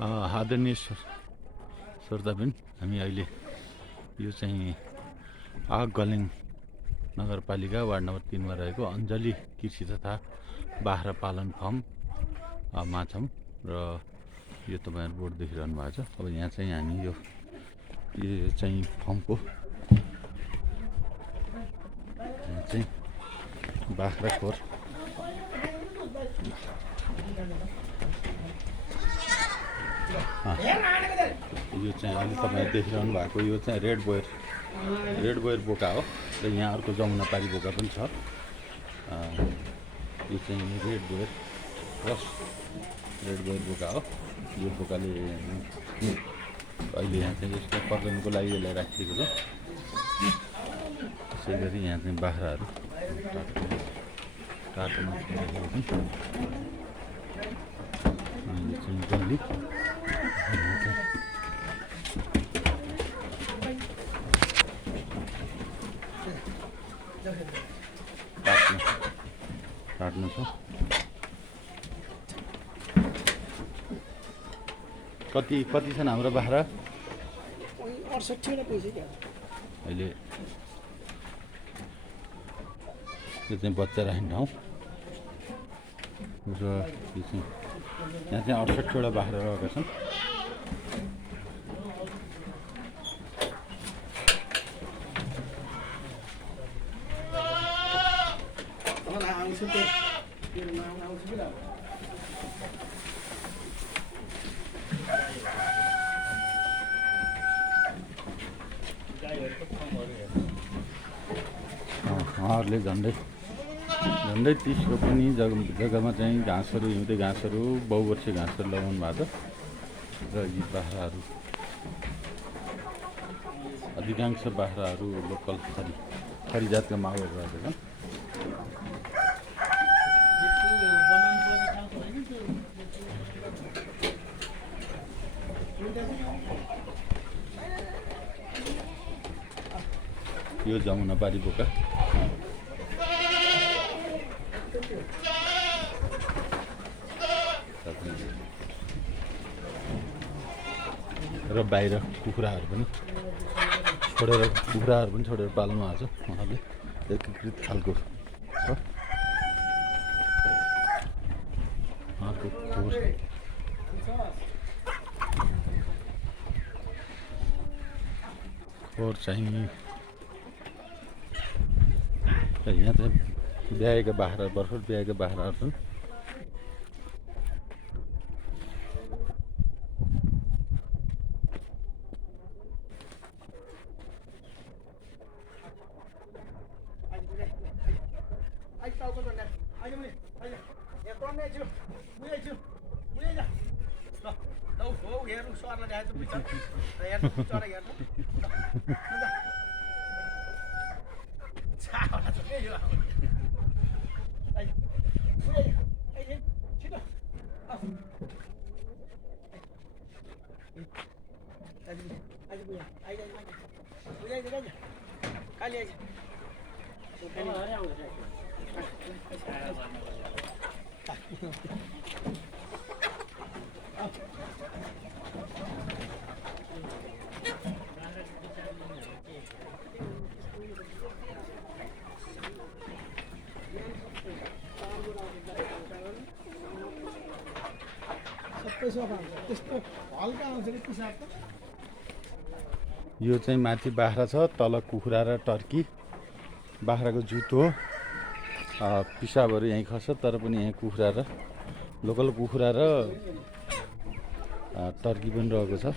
आदरणीय श्रोताबिन, हामी अहिले यो चाहिँ गलेङ नगरपालिका वार्ड नम्बर 3 मा रहेको अञ्जली कृषि तथा बाख्रा पालन फर्ममा छौँ र यो तपाईँहरू बोर्ड देखिरहनु भएको छ। अब यहाँ चाहिँ हामी यो चाहिँ फर्मको चाहिँ बाख्रा खोर यो चाहिँ अहिले तपाईँले देखिरहनु भएको यो चाहिँ रेड बोयर बोका हो र यहाँ अर्को जमुनापारी बोका पनि छ। यो चाहिँ रेड बोयर बोका हो। यो बोकाले अहिले यहाँ चाहिँ यसको प्रजनको लागि यसलाई राखिएको छ। त्यसै गरी यहाँ चाहिँ बाख्राहरू टाटोमा यो चाहिँ गल्ली काट्नु छ। कति छन् हाम्रो बाख्रा? 68 पैसा क्या अहिले यो चाहिँ बच्चा राख्ने ठाउँ र यो चाहिँ यहाँ चाहिँ 68वटा बाख्रा रहेका छन्। उहाँहरूले झन्डै 30 रोपनी जग्गामा चाहिँ घाँसहरू हिउँदे घाँसहरू बहुवर्षीय घाँसहरू लगाउनु भएको छ र यी बाख्राहरू अधिकांश बाख्राहरू लोकल खरी जातका माउहरू रहेका छन्। यो जमुनापारी बोका र बाहिर कुखुराहरू पनि छोडेर पाल्नु भएको छ। उहाँले एकीकृत खालको छ। उहाँको खोर चाहिँ यहाँ चाहिँ ब्याएका बाख्रा भर्खर ब्याएका बाख्राहरू छन्। यो चाहिँ माथि बाख्रा छ, तल कुखुरा र टर्की। बाख्राको जुत हो, पिसाबहरू यहीँ खस्छ, तर पनि यहाँ कुखुरा र लोकल कुखुरा र टर्की पनि रहेको छ।